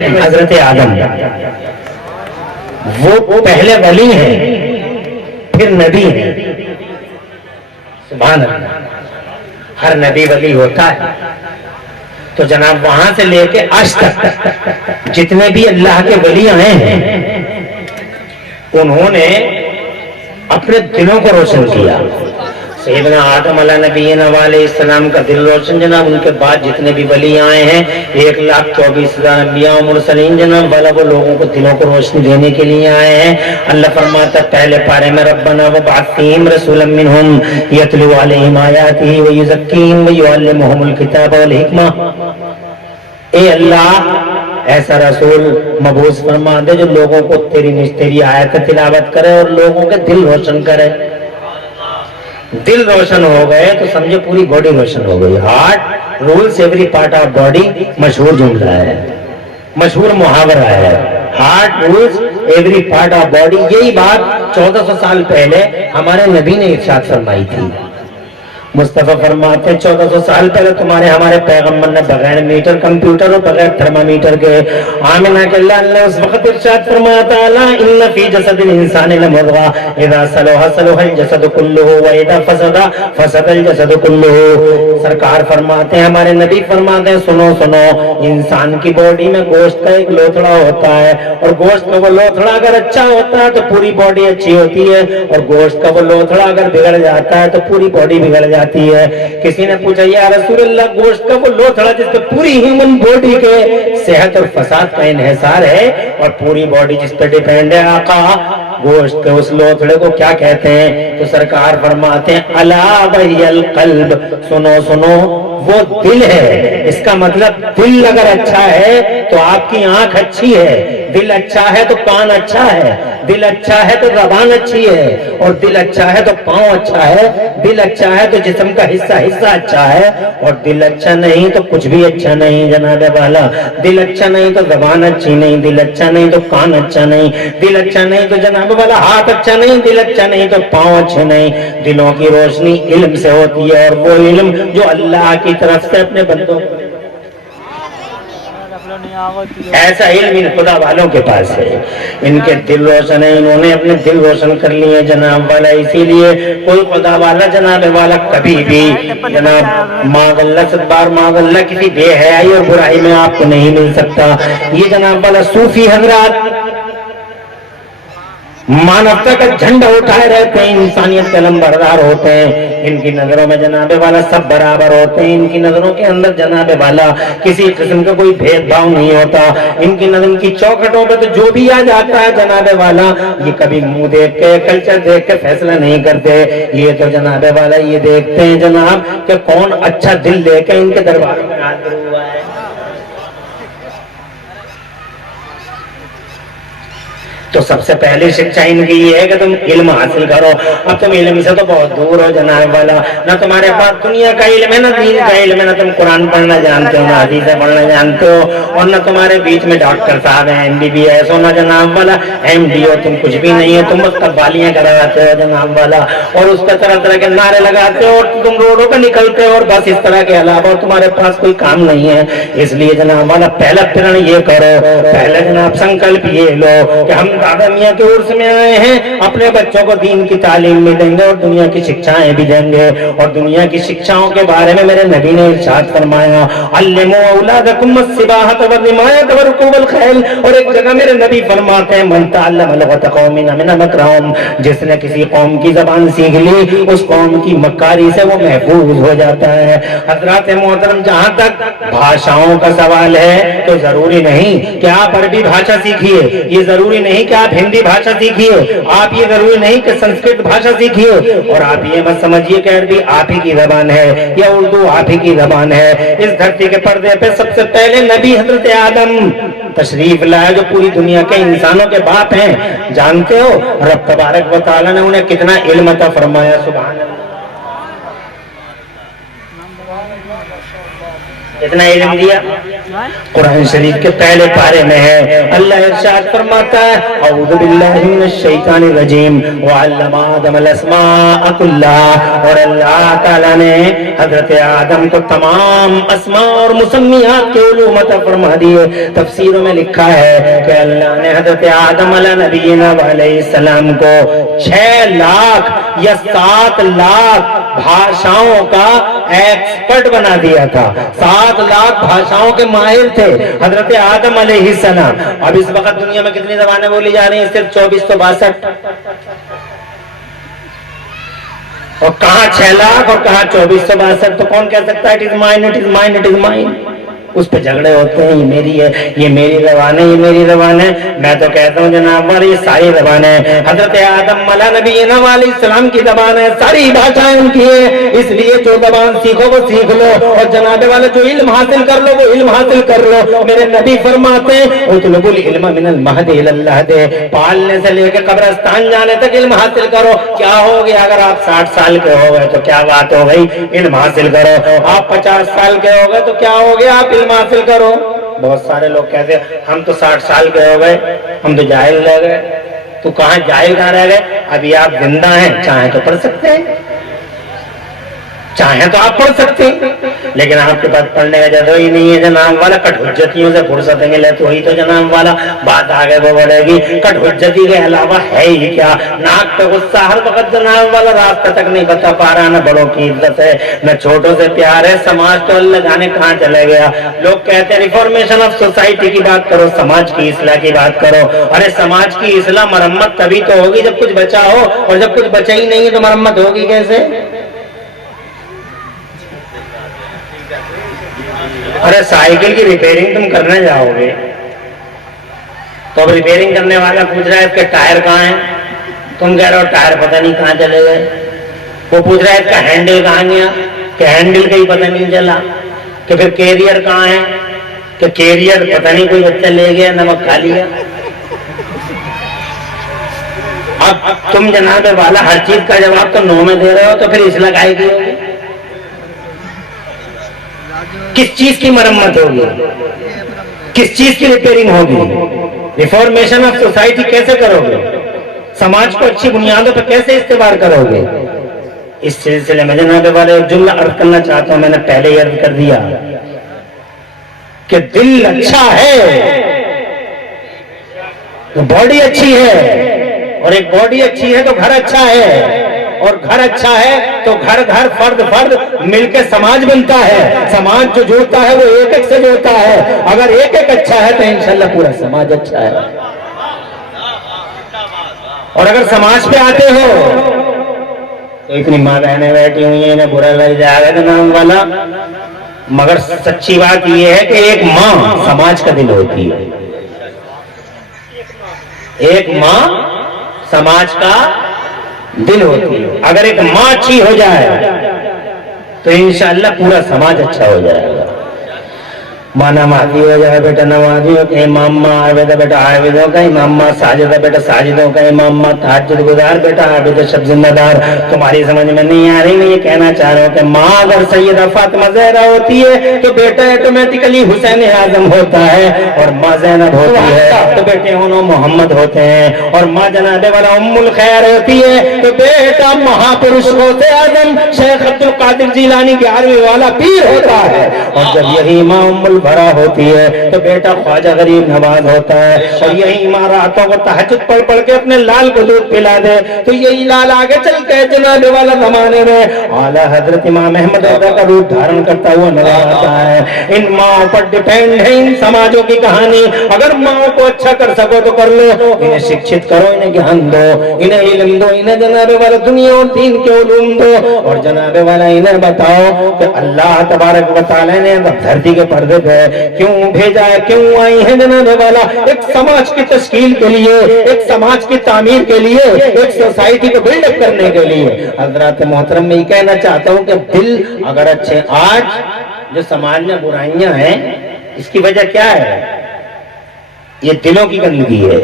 حضرت آدم وہ پہلے ولی ہیں پھر نبی ہیں. سبحان اللہ. ہر نبی ولی ہوتا ہے. تو جناب وہاں سے لے کے آج تک جتنے بھی اللہ کے ولی آئے ہیں انہوں نے اپنے دلوں کو روشن کیا. سیدنا آدم علیہ نبینا علیہ السلام کا دل روشن جناب. ان کے بعد جتنے بھی ولی آئے ہیں 1,24,000 انبیاء و مرسلین جناب والا وہ لوگوں کو دلوں کو روشنی دینے کے لیے آئے ہیں. اللہ فرماتا پہلے پارے میں ربنا وابعث فیہم رسولا منہم یتلو علیہم آیاتہ ویزکیہم ویعلمہم الکتاب والحکمہ. اے اللہ ایسا رسول مبعوث فرما دے جو لوگوں کو تیری آیت تلاوت کرے اور لوگوں کے دل روشن کرے. دل روشن ہو گئے تو سمجھے پوری باڈی روشن ہو گئی. Heart rules every part of body مشہور جملہ ہے, مشہور محاورہ ہے. Heart rules every part of body. یہی بات 1400 سال پہلے ہمارے نبی نے ارشاد فرمائی تھی. مصطفیٰ فرماتے ہیں 1400 سال پہلے تمہارے ہمارے پیغمبر نے بغیر میٹر کمپیوٹر اور بغیر تھرمامیٹر کے آمنہ کے اللہ نے اس وقت ارشاد فرمایا تھا الا ان فی جسد الانسان لمضغہ اذا صلح صلح الجسد کلہ واذا فسد فسد الجسد کلہ. سرکار فرماتے ہیں, ہمارے نبی فرماتے ہیں سنو سنو, انسان کی باڈی میں گوشت کا ایک لوتھڑا ہوتا ہے اور گوشت کا وہ لوتھڑا اگر اچھا ہوتا ہے تو پوری باڈی اچھی ہوتی ہے اور گوشت کا وہ لوتھڑا اگر بگڑ جاتا ہے تو پوری باڈی بگڑ جاتی ہے. کسی نے پوچھا یا رسول اللہ گوشت کا وہ لوتھڑا جس پہ پوری ہیومن باڈی کے صحت اور فساد کا انحصار ہے اور پوری باڈی جس پہ ڈیپینڈ ہے آقا, گوشت کے اس لوتھڑے کو کیا کہتے ہیں؟ تو سرکار فرماتے ہیں الا وہی القلب. سنو سنو وہ دل ہے. اس کا مطلب دل اگر اچھا ہے تو آپ کی آنکھ اچھی ہے, دل اچھا ہے تو کان اچھا ہے, دل اچھا ہے تو زبان اچھی ہے, اور دل اچھا ہے تو پاؤں اچھا ہے, دل اچھا ہے تو جسم کا حصہ اچھا ہے, اور دل اچھا نہیں تو کچھ بھی اچھا نہیں جناب والا. دل اچھا نہیں تو زبان اچھی نہیں, دل اچھا نہیں تو کان اچھا نہیں, دل اچھا نہیں تو جناب والا ہاتھ اچھا نہیں, دل اچھا نہیں تو پاؤں اچھے نہیں. دلوں کی روشنی علم سے ہوتی ہے, اور وہ علم جو اللہ کی طرف سے اپنے بندوں کو, ایسا علم ان خدا والوں کے پاس ہے. ان کے دل روشن ہے, انہوں نے اپنے دل روشن کر لیے جناب والا. اسی لیے کوئی خدا والا جناب والا کبھی بھی جناب معاذ اللہ ستبار معاذ اللہ کسی بے حیائی اور برائی میں آپ کو نہیں مل سکتا. یہ جناب والا صوفی حضرات مانوتا کا جھنڈا اٹھائے رہتے ہیں, انسانیت کے لمبردار ہوتے ہیں. ان کی نظروں میں جناب والا سب برابر ہوتے ہیں. ان کی نظروں کے اندر جناب والا کسی قسم کا کوئی بھید بھاؤ نہیں ہوتا. ان کی نظر کی چوکھٹوں پہ تو جو بھی آ جاتا ہے جناب والا یہ کبھی منہ دیکھ کے کلچر دیکھ کے فیصلہ نہیں کرتے. یہ تو جناب والا یہ دیکھتے ہیں جناب کہ کون اچھا دل لے کے ان کے دربار میں حاضر ہوا ہے. تو سب سے پہلی شکشا ان کی یہ ہے کہ تم علم حاصل کرو. اب تم علم سے تو بہت دور ہو جناب والا. نہ تمہارے پاس دنیا کا علم ہے نہ دین کا علم ہے, نہ تم قرآن پڑھنا جانتے ہو نہ حدیثیں پڑھنا جانتے ہو, اور نہ تمہارے بیچ میں ڈاکٹر صاحب ہیں MBBS ہو نہ جناب والا MD ہو. تم کچھ بھی نہیں ہے, تم بس قوالیاں کرواتے ہو جناب والا, اور اس پہ طرح طرح کے نعرے لگاتے ہو, اور تم روڈوں پہ نکلتے ہو, اور بس اس طرح کے علاوہ اور تمہارے پاس کوئی کام نہیں ہے. اس لیے جناب والا پہلا پرن یہ کرو, پہلے جناب سنکلپ یہ لو کہ ہم دادا میاں کے عرس میں آئے ہیں, اپنے بچوں کو دین کی تعلیم بھی دیں گے اور دنیا کی شکشائیں بھی دیں گے. اور دنیا کی شکشاؤں کے بارے میں میرے نبی نے ارشاد فرمایا علموا اولادکم السباحۃ والرمایۃ ورکوب الخیل. اور ایک جگہ میرے نبی فرماتے ہیں من تعلم لغۃ قوم من مکرهم, جس نے کسی قوم کی زبان سیکھ لی اس قوم کی مکاری سے وہ محفوظ ہو جاتا ہے. حضرات محترم جہاں تک بھاشاؤں کا سوال ہے تو ضروری نہیں کہ آپ عربی بھاشا سیکھیے, یہ ضروری نہیں کہ آپ ہندی بھاشا سیکھیے, آپ یہ ضروری نہیں کہ سنسکرت بھاشا سیکھیے, اور آپ یہ مت سمجھیے کہ عربی آپ ہی کی زبان ہے یا اردو آپ ہی کی زبان ہے. اس دھرتی کے پردے پہ سب سے پہلے نبی حضرت آدم تشریف لائے جو پوری دنیا کے انسانوں کے باپ ہیں. جانتے ہو رب تبارک و تعالیٰ نے انہیں کتنا علم عطا فرمایا؟ سبحان اللہ, کتنا علم دیا. قرآن شریف کے پہلے پارے میں ہے، اللہ ارشاد فرماتا ہے اعوذ باللہ من الشیطان الرجیم وعلم آدم الاسماء کلها، اور اللہ تعالیٰ نے حضرت آدم کو تمام اسماء اور مسمیات کے علوم عطا فرما دیے۔ تفسیروں میں لکھا ہے کہ اللہ نے حضرت آدم علیہ نبینا علیہ السلام کو 6 لاکھ یا 7 لاکھ بھاشاؤں کا ایکسپرٹ بنا دیا تھا، 7 لاکھ بھاشاؤں کے ماہر تھے حضرت آدم علیہ السلام۔ اب اس وقت دنیا میں کتنی زبانیں بولی جا رہی ہیں؟ صرف 2462، اور کہاں 6 لاکھ اور کہاں 2462؟ تو کون کہہ سکتا ہے it is mine, it is mine, it is mine? اس پہ جھگڑے ہوتے ہیں، یہ میری ہے، یہ میری زبان ہے، یہ میری زبان ہے۔ میں تو کہتا ہوں جناب والی یہ ساری زبانیں حضرت آدم علیہ نبینا علیہ السلام کی زبان ہے، ساری بھاشائیں ان کی ہیں، اس لیے جو زبان سیکھو وہ سیکھ لو، اور جناب والا جو علم حاصل کر لو وہ علم حاصل کر لو۔ میرے نبی فرماتے ہیں اطلبوا العلم من المہد الی اللحد، پالنے سے لے کے قبرستان جانے تک علم حاصل کرو۔ کیا ہو گیا اگر آپ 60 سال کے ہو گئے تو کیا بات ہو گئی؟ علم حاصل کرو۔ آپ 50 سال کے ہو گئے تو کیا ہو گیا؟ آپ علم حاصل کرو۔ بہت سارے لوگ کہتے ہیں ہم تو 60 سال کے ہو گئے، ہم تو جاہل رہ گئے۔ تو کہاں جاہل کہاں رہ گئے؟ ابھی آپ زندہ ہیں، چاہیں تو پڑھ سکتے ہیں، چاہیں تو آپ پڑھ سکتے ہیں، لیکن آپ کے پاس پڑھنے کا جگہ ہی نہیں ہے جناب والا۔ کٹ حجتیوں سے فرصت ملے تو ہی تو جناب والا بات آگے وہ بڑھے گی۔ کٹ حجتی کے علاوہ ہے ہی کیا؟ ناک پہ غصہ ہر وقت جناب والا، راستہ تک نہیں بتا پا رہا، نہ بڑوں کی عزت ہے نہ چھوٹوں سے پیار ہے۔ سماج تو اللہ جانے کہاں چلے گیا۔ لوگ کہتے ہیں ریفارمیشن آف سوسائٹی کی بات کرو، سماج کی اصلاح کی بات کرو۔ ارے سماج کی اصلاح مرمت تبھی تو ہوگی جب کچھ بچا ہو، اور جب کچھ بچا ہی نہیں ہے تو مرمت ہوگی کیسے؟ ارے سائیکل کی ریپیئرنگ تم کرنے جاؤ گے تو اب ریپیئرنگ کرنے والا پوچھ رہا ہے اس کے ٹائر کہاں ہیں، تم کہہ رہے ہو ٹائر پتہ نہیں کہاں چلے گئے۔ وہ پوچھ رہا ہے اس کا ہینڈل کہاں گیا، کہ ہینڈل کا ہی پتہ نہیں چلا۔ کہ پھر کیریئر کہاں ہے، کہ کیریئر پتہ نہیں کوئی بچہ لے گیا، نمک کھا لیا۔ اب تم جناب والا ہر چیز کا جواب تو نو میں دے رہے ہو، تو پھر اصلاح کائے کی ہوگی؟ کس چیز کی مرمت ہوگی، کس چیز کی ریپیئرنگ ہوگی؟ ریفارمیشن آف سوسائٹی کیسے کرو گے؟ سماج کو اچھی بنیادوں پہ کیسے استوار کرو گے؟ اس سلسلے میں جناب والے ایک جملہ عرض کرنا چاہتا ہوں، میں نے پہلے ہی عرض کر دیا کہ دل اچھا ہے تو باڈی اچھی ہے، اور ایک باڈی اچھی ہے تو گھر اچھا ہے، اور گھر اچھا ہے تو گھر گھر فرد فرد مل کے سماج بنتا ہے۔ سماج جو جوڑتا ہے وہ ایک ایک سے جوڑتا ہے۔ اگر ایک ایک اچھا ہے تو انشاءاللہ پورا سماج اچھا ہے۔ اور اگر سماج پہ آتے ہو تو اتنی ماں بہنیں بیٹھی ہوئی ہیں، انہیں برا لگ جائے گا جناب والا، مگر سچی بات یہ ہے کہ ایک ماں سماج کا دل ہوتی ہے، ایک ماں سماج کا دل ہوتی ہے۔ اگر ایک ماں اچھی ہو جائے تو انشاءاللہ پورا سماج اچھا ہو جائے گا۔ ماں نمازی ہو جائے بیٹا نمازیوں کا امام، ماں عابدہ بیٹا عابدوں کا امام، ماں ساجدہ بیٹا ساجدوں کا امام، ماں تہجد گزار بیٹا عابد شب ذمہ دار۔ تمہاری سمجھ میں نہیں آ رہی، میں یہ کہنا چاہ رہا ہوں کہ ماں اگر سیدہ فاطمہ زہرا ہوتی ہے تو بیٹا ایٹومیٹیکلی حسین اعظم ہوتا ہے، اور ماں زینب ہوتی ہے تو بیٹے ہونوں محمد ہوتے ہیں، اور ماں جناب والا ام الخیر ہوتی ہے تو بیٹا مہاپرش غوث اعظم شیخ عبد القادر جیلانی 11ویں والا پیر ہوتا ہے، اور جب یہی ماں ام بھرا ہوتی ہے تو بیٹا خواجہ غریب نواز ہوتا ہے، اور یہی ماں راتوں کو تہجد پڑھ پڑھ کے اپنے لال کو دودھ پلا دے تو یہی لال آگے چل کے جناب والا زمانے میں اعلیٰ حضرت امام احمد رضا کا روپ دھارن کرتا ہوا نظر آتا ہے۔ ان ماں پر ڈیپینڈ ہے ان سماجوں کی کہانی۔ اگر ماں کو اچھا کر سکو تو کر لو، انہیں شکشت کرو، انہیں گیان دو، انہیں علم دو، انہیں جناب والا دنیا اور دین کے علوم دو، اور جناب والا انہیں بتاؤ کہ اللہ تبارک و تعالی نے دھرتی کے پردے کیوں بھیجا ہے، کیوں آئی ہے جناب والا؟ ایک سماج کی تشکیل کے لیے، ایک سماج کی تعمیر کے لیے، ایک سوسائٹی کو بلڈ اپ کرنے کے لیے۔ حضرات محترم میں یہ کہنا چاہتا ہوں کہ دل اگر اچھے، آج جو سماج میں برائیاں ہیں اس کی وجہ کیا ہے؟ یہ دلوں کی گندگی ہے،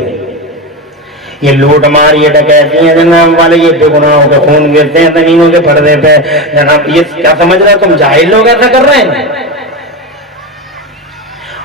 یہ لوٹ مار، یہ ڈکیتی ہیں جناب والے، یہ بے گناہوں کے خون گرتے ہیں زمینوں کے پردے پہ جناب۔ یہ کیا سمجھ رہے ہو تم جاہل لوگ ایسا کر رہے ہیں؟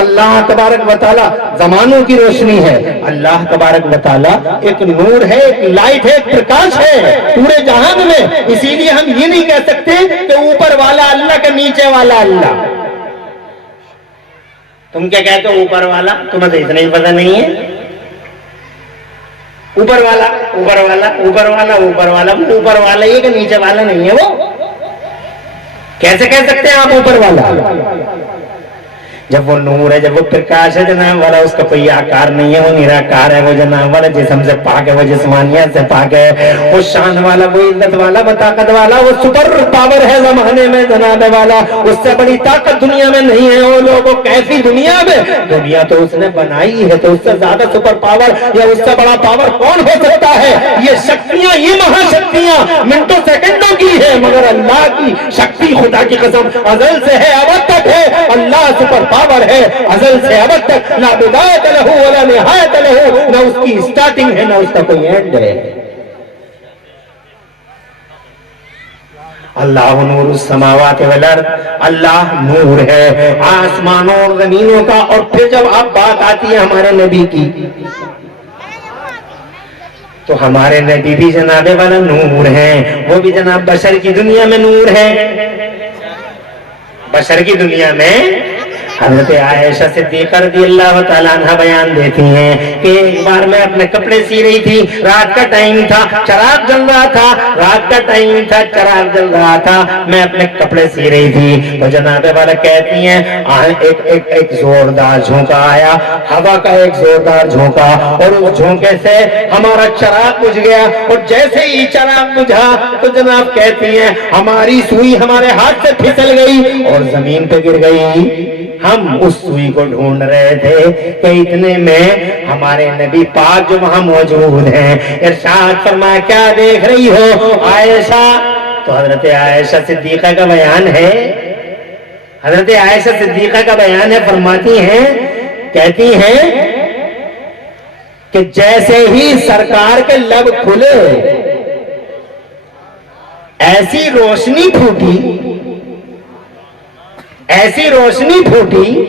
اللہ تبارک و تعالی زمانوں کی روشنی ہے. اللہ تبارک و تعالی ایک نور ہے, ایک لائٹ ہے, ایک پرکاش ہے پورے جہان میں. اسی لیے ہم یہ نہیں کہہ سکتے کہ اوپر والا اللہ کا نیچے والا اللہ. تم کیا کہتے ہو اوپر والا؟ تمہیں تو اتنا ہی پتہ نہیں ہے. اوپر والا اوپر والا اوپر والا اوپر والا اوپر والا یہ کہ نیچے والا نہیں ہے. وہ کیسے کہہ سکتے ہیں آپ اوپر والا؟ جب وہ نور ہے, جب وہ پرکاش ہے جناب والا, اس کا کوئی آکار نہیں ہے, وہ نراکار ہے, وہ جناب والا جسم سے پاک ہے, وہ جسمانیت سے پاک ہے, وہ شان والا, وہ عزت والا, وہ طاقت والا, وہ سپر پاور ہے زمانے میں جناب والا. اس سے بڑی طاقت دنیا میں نہیں ہے. وہ لوگوں کیسی دنیا میں, دنیا تو اس نے بنائی ہے, تو اس سے زیادہ سپر پاور یا اس سے بڑا پاور کون ہو سکتا ہے؟ یہ شکتیاں, یہ مہا شکتیاں منٹوں سیکنڈوں کی ہے, مگر اللہ کی شکتی خدا کی قسم ازل سے ہے, ابد تک ہے. اللہ سپر پاور ہے ازل سے ابد تک, لا بدایت لہو ولا نہایت لہو, نہ اس کی سٹارٹنگ ہے نہ اس کا کوئی اینڈ ہے. اللہ نور السماوات والارض, اللہ نور ہے آسمانوں اور زمینوں کا. اور پھر جب آپ بات آتی ہے ہمارے نبی کی, تو ہمارے نبی بھی جناب والا نور ہیں. وہ بھی جناب بشر کی دنیا میں نور ہے. بشر کی دنیا میں حضرت عائشہ صدیقہ رضی اللہ تعالیٰ عنہ بیان دیتی ہیں کہ ایک بار میں اپنے کپڑے سی رہی تھی, رات کا ٹائم تھا, چراغ جل رہا تھا, رات کا ٹائم تھا, چراغ جل رہا تھا, میں اپنے کپڑے سی رہی تھی. تو جناب والا کہتی ہیں ایک زوردار جھونکا آیا, ہوا کا ایک زوردار جھونکا, اور اس جھونکے سے ہمارا چراغ بجھ گیا. اور جیسے ہی چراغ بجھا تو جناب کہتی ہیں ہماری سوئی ہمارے ہاتھ سے پھسل گئی اور زمین پہ گر گئی. ہم اس سوئی کو ڈھونڈ رہے تھے کہ اتنے میں ہمارے نبی پاک جو وہاں موجود ہیں, ارشاد فرمایا کیا دیکھ رہی ہو عائشہ؟ تو حضرت عائشہ صدیقہ کا بیان ہے, حضرت عائشہ صدیقہ کا بیان ہے, فرماتی ہیں, کہتی ہیں کہ جیسے ہی سرکار کے لب کھلے ایسی روشنی پھوٹی, ایسی روشنی پھوٹی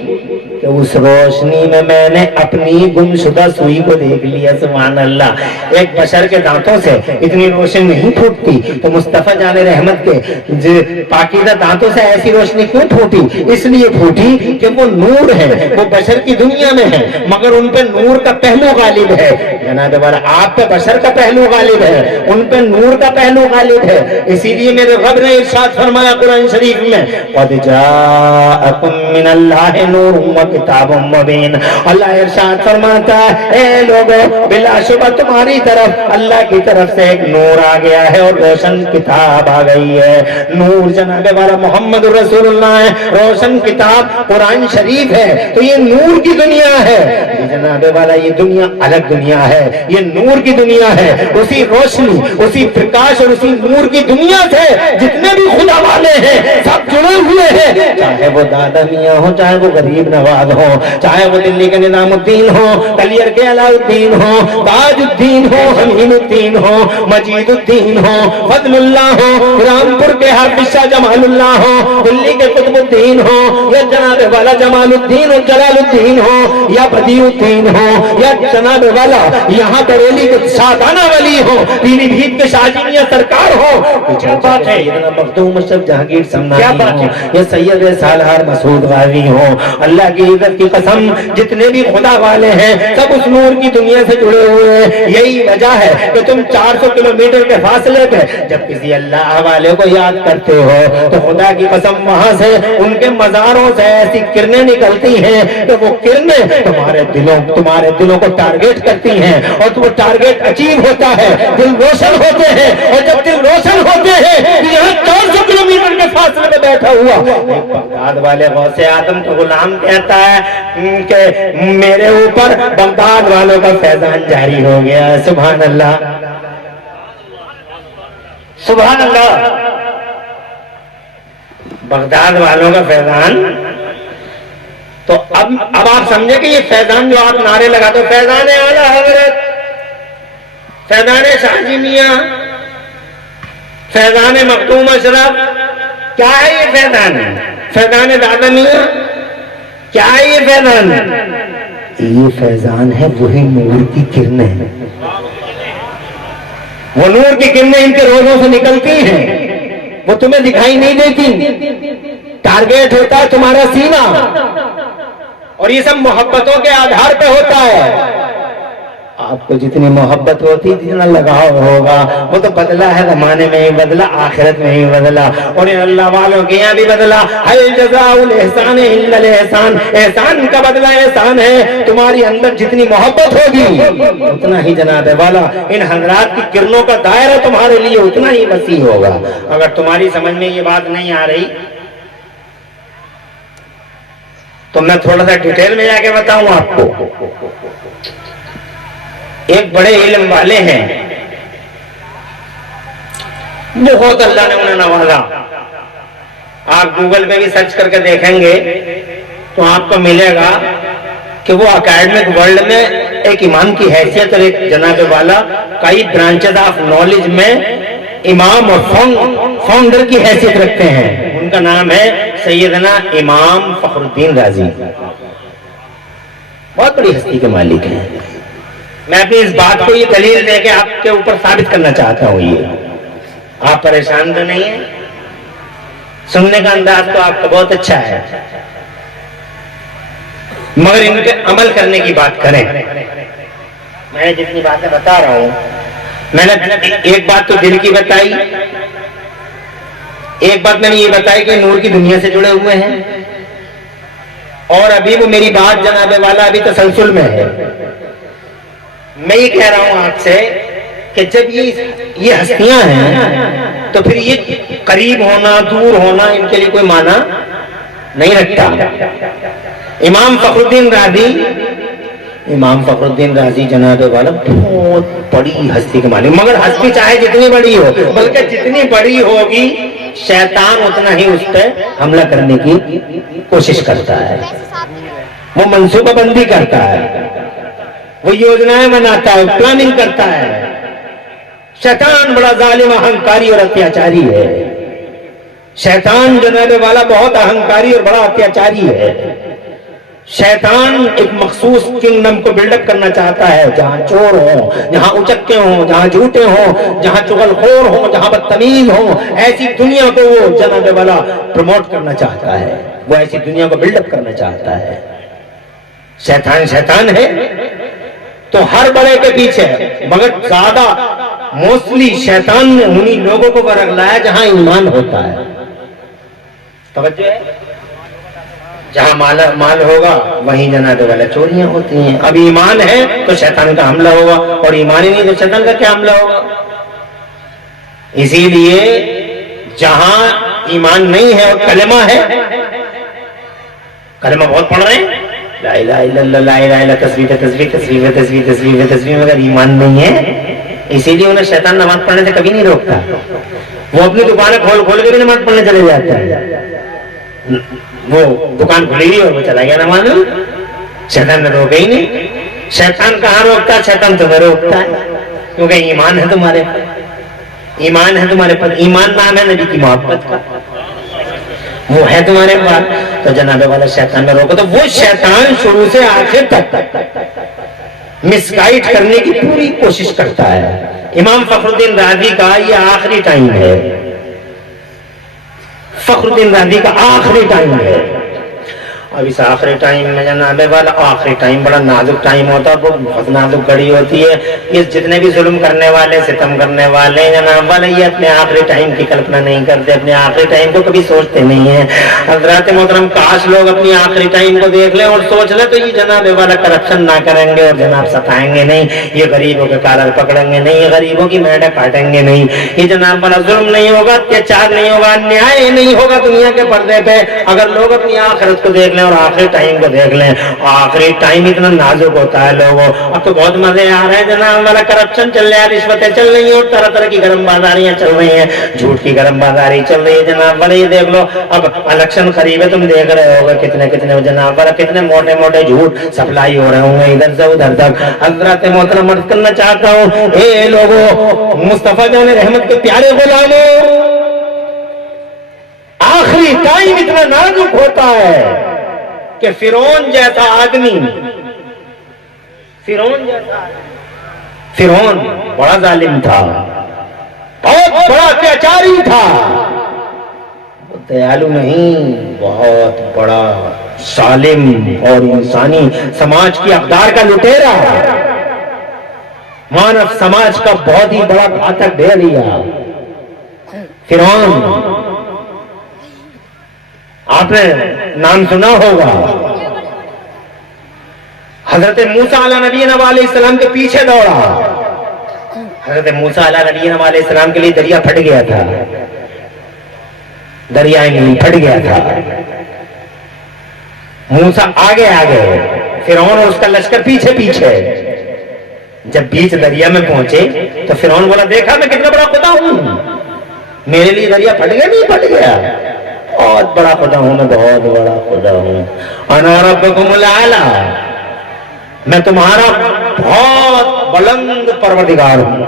کہ اس روشنی میں نے اپنی گمشدہ سوئی کو دیکھ لیا. سبحان اللہ. ایک بشر کے دانتوں سے اتنی روشنی نہیں پھوٹتی, تو مصطفیٰ جان رحمت کے پاکیزہ دانتوں سے ایسی روشنی کیوں پھوٹی؟ اس لیے پھوٹی کہ وہ نور ہے, وہ بشر کی دنیا میں ہے, مگر ان پہ نور کا پہلو غالب ہے. جناب والا آپ پہ بشر کا پہلو غالب ہے, ان پہ نور کا پہلو غالب ہے. اسی لیے میرے رب نے ارشاد فرمایا قرآن شریف میں, قد جاءکم من اللہ نور کتاب مبین. اللہ ارشاد فرماتا ہے اے لوگو بلا شبہ تمہاری طرف اللہ کی طرف سے ایک نور آ گیا ہے اور روشن کتاب آ گئی ہے. نور جناب والا محمد رسول اللہ ہے, روشن کتاب قرآن شریف ہے. تو یہ نور کی دنیا ہے جناب والا, یہ دنیا الگ دنیا ہے, یہ نور کی دنیا ہے. اسی روشنی, اسی پرکاش اور اسی نور کی دنیا سے جتنے بھی خدا والے ہیں سب جڑے ہوئے ہیں, چاہے وہ دادا میاں ہو, چاہے وہ غریب نواز ہو, چاہے وہ دلی کے نظام الدین ہو, کلیر کے علاء الدین ہو, تاج الدین ہو, حمید الدین ہو, مجید الدین ہو, فضل اللہ ہو, رامپور کے حافظ شاہ جمال اللہ ہو, دلی کے قطب الدین ہو, یا جناب والا جمال الدین اور جلال الدین ہو, یا بدیع الدین ہو, یا جناب والا یہاں بریلی کے سادانہ ولی ہو, پیلی بھیت کے شاہ میاں سرکار ہو. کیا بات ہے, اتنا مخدوم اشرف جہانگیر سمنانی ہو, یا سید سالار مسعود غازی ہو. اللہ کی عزت کی قسم جتنے بھی خدا والے ہیں سب اس نور کی دنیا سے جڑے ہوئے ہیں. یہی وجہ ہے کہ تم 400 کلومیٹر کے فاصلے پہ جب کسی اللہ والے کو یاد کرتے ہو تو خدا کی قسم وہاں سے ان کے مزاروں سے ایسی کرنیں نکلتی ہیں کہ وہ کرنیں تمہارے دلوں کو ٹارگیٹ کرتی ہیں, اور وہ ٹارگیٹ اچیو ہوتا ہے, دل روشن ہوتے ہیں. اور جب دل روشن ہوتے ہیں یہاں 400 کلومیٹر کے فاصلے پہ بیٹھا ہوا بغداد والے غوث اعظم کا غلام کہتا ہے کہ میرے اوپر بغداد والوں کا فیضان جاری ہو گیا. سبحان اللہ, سبحان اللہ. بغداد والوں کا فیضان. تو اب آپ سمجھے کہ یہ فیضان جو آپ نعرے لگاتے ہو, فیضان اعلیٰ حضرت, فیضان شاہ میاں, فیضان مخدوم اشرف, کیا ہے یہ فیضان؟ فیضان دادا میاں, کیا یہ فیضان؟ یہ فیضان ہے وہی نور کی کرنیں، وہ نور کی کرنیں ان کے روزوں سے نکلتی ہیں، وہ تمہیں دکھائی نہیں دیتی۔ ٹارگیٹ ہوتا ہے تمہارا سینہ، اور یہ سب محبتوں کے آدھار پہ ہوتا ہے۔ آپ کو جتنی محبت ہوتی جتنا لگاؤ ہوگا، وہ تو بدلا ہے زمانے میں ہی بدلا، آخرت میں ہی بدلا، اور اللہ والوں کے یہاں بھی بدلا۔ ہل جزاء الاحسان الا الاحسان، احسان کا بدلہ احسان ہے۔ تمہاری اندر جتنی محبت ہوگی اتنا ہی جناب والا ان حضرات کی کرنوں کا دائرہ تمہارے لیے اتنا ہی وسیع ہوگا۔ اگر تمہاری سمجھ میں یہ بات نہیں آ رہی تو میں تھوڑا سا ڈیٹیل میں جا کے بتاؤں آپ کو۔ ایک بڑے علم والے ہیں، بہت اللہ نے انہیں نوازا۔ آپ گوگل پہ بھی سرچ کر کے دیکھیں گے تو آپ کو ملے گا کہ وہ اکیڈمک ورلڈ میں ایک امام کی حیثیت اور ایک جناب والا کئی برانچز آف نالج میں امام اور فاؤنڈر کی حیثیت رکھتے ہیں۔ ان کا نام ہے سیدنا امام فخر الدین رازی، بہت بڑی ہستی کے مالک ہیں۔ میں اپنی اس بات کو یہ دلیل دے کے آپ کے اوپر ثابت کرنا چاہتا ہوں۔ یہ آپ پریشان تو نہیں ہیں؟ سننے کا انداز تو آپ کا بہت اچھا ہے، مگر ان کے عمل کرنے کی بات کریں۔ میں جتنی باتیں بتا رہا ہوں، میں نے ایک بات تو دل کی بتائی، ایک بات میں نے یہ بتائی کہ نور کی دنیا سے جڑے ہوئے ہیں، اور ابھی وہ میری بات جناب والا ابھی تسلسل میں ہے۔ میں یہ کہہ رہا ہوں آپ سے کہ جب یہ ہستیاں ہیں تو پھر یہ قریب ہونا دور ہونا ان کے لیے کوئی معنی نہیں رکھتا۔ امام فخر الدین رازی جناب والا بہت بڑی ہستی کے مالک، مگر ہستی چاہے جتنی بڑی ہو، بلکہ جتنی بڑی ہوگی شیطان اتنا ہی اس پہ حملہ کرنے کی کوشش کرتا ہے، وہ منصوبہ بندی کرتا ہے، وہ یوجنائیں بناتا ہے، پلاننگ کرتا ہے۔ شیطان بڑا ظالم اہنکاری اور اتیاچاری ہے۔ شیطان جناب والا بہت اہنکاری اور بڑا اتیاچاری ہے۔ شیطان ایک مخصوص کنگڈم کو بلڈ اپ کرنا چاہتا ہے، جہاں چور ہوں، جہاں اچکے ہوں، جہاں جھوٹے ہوں، جہاں چغل خور ہوں، جہاں بدتمیز ہوں، ایسی دنیا کو وہ جناب والا پروموٹ کرنا چاہتا ہے، وہ ایسی دنیا کو بلڈ اپ کرنا چاہتا ہے۔ شیطان ہے تو ہر بڑے کے پیچھے، مگر زیادہ موسٹلی شیطان نے انہی لوگوں کو برگ لایا جہاں ایمان ہوتا ہے۔ توجہ ہے؟ جہاں مال ہوگا وہیں جناب والا چوریاں ہوتی ہیں۔ اب ایمان ہے تو شیطان کا حملہ ہوگا، اور ایمان ہی نہیں تو شیطان کا کیا حملہ ہوگا؟ اسی لیے جہاں ایمان نہیں ہے اور کلمہ ہے، کلمہ بہت پڑھ رہے ہیں، لا الہ الا اللہ، لا الہ الا تصویف تصویف تصویف تصویف تصویف تصویف، مگر ایمان نہیں ہے۔ اسی لیے انہیں شیطان نماز پڑھنے سے کبھی نہیں روکتا، وہ اپنی دکانیں کھول کھول کے بھی نماز پڑھنے چلے جاتے ہیں۔ وہ دکان کھلی ہوئی اور وہ چلا گیا نماز، شیطان نے روکا ہی نہیں۔ شیطان کہاں روکتا ہے؟ شیطان تمہیں روکتا ہے، کیونکہ ایمان ہے تمہارے پاس، ایمان ہے تمہارے پاس، ایمان نام ہے نبی کی محبت کا، وہ ہے تمہارے پاس، تو جناب والا شیطان نے روکا۔ تو وہ شیطان شروع سے آخر تک مس گائیڈ کرنے کی پوری کوشش کرتا ہے۔ امام فخر الدین رازی کا یہ آخری ٹائم ہے، فخر الدین رازی کا آخری ٹائم ہے۔ اب اس آخری ٹائم میں جناب والا آخری ٹائم بڑا نازک ٹائم ہوتا ہے، بہت نازک گھڑی ہوتی ہے۔ یہ جتنے بھی ظلم کرنے والے، ستم کرنے والے جناب والا، یہ اپنے آخری ٹائم کی کلپنا نہیں کرتے، اپنے آخری ٹائم کو کبھی سوچتے نہیں ہیں۔ حضرات محترم، کاش لوگ اپنی آخری ٹائم کو دیکھ لیں اور سوچ لیں تو یہ جناب والا کرپشن نہ کریں گے، اور جناب ستائیں گے نہیں، یہ غریبوں کے کالر پکڑیں گے نہیں، یہ غریبوں کی میڈا کاٹیں گے نہیں، یہ جناب والا ظلم نہیں ہوگا، اتیاچار نہیں ہوگا، نیائے نہیں ہوگا دنیا کے پردے پہ۔ اگر لوگ اپنی آخرت کو دیکھ لیں اور آخری ٹائم کو دیکھ لیں، آخری ٹائم اتنا نازک ہوتا ہے لوگوں۔ اب تو بہت مزے آ رہے ہیں جناب والا، کرپشن چل رہا ہے، رشوتیں چل رہی ہیں، اور طرح طرح کی گرم بازاریاں چل رہی ہیں، جھوٹ کی گرم بازاری چل رہی ہے جناب والا۔ یہ دیکھ لو، اب الیکشن قریب ہے، تم دیکھ رہے ہوگے کتنے کتنے جناب والا کتنے موٹے موٹے جھوٹ سپلائی ہو رہے ہوں گے ادھر سے ادھر تک۔ حضرات محترم، عرض کرنا چاہتا ہوں، اے لوگوں، مصطفیٰ جان رحمت کے پیارے غلاموں، آخری ٹائم اتنا نازک ہوتا ہے کہ فرعون جیسا آدمی، فرعون جیسا آدمی، فرعون بڑا ظالم تھا، بہت بڑا اتیاچاری تھا، دیالو نہیں، بہت بڑا ظالم اور انسانی سماج کی اقدار کا لٹیرا، مانو سماج کا بہت ہی بڑا گھاتک بھیڑیا فرعون۔ آپ نے نام سنا ہوگا، حضرت موسیٰ علیہ نبینا علیہ السلام کے پیچھے دوڑا، حضرت موسیٰ علیہ نبینا علیہ السلام کے لیے دریا پھٹ گیا تھا، دریائے نیل پھٹ گیا تھا، موسیٰ آگے آگے، فرعون اور اس کا لشکر پیچھے پیچھے۔ جب بیچ دریا میں پہنچے تو فرعون بولا دیکھا میں کتنا بڑا خدا ہوں، میرے لیے دریا پھٹ گیا نہیں پھٹ گیا، بہت بڑا خدا ہوں میں، بہت بڑا خدا ہوں، انا ربکم الاعلی، میں تمہارا بہت بلند پروردگار ہوں،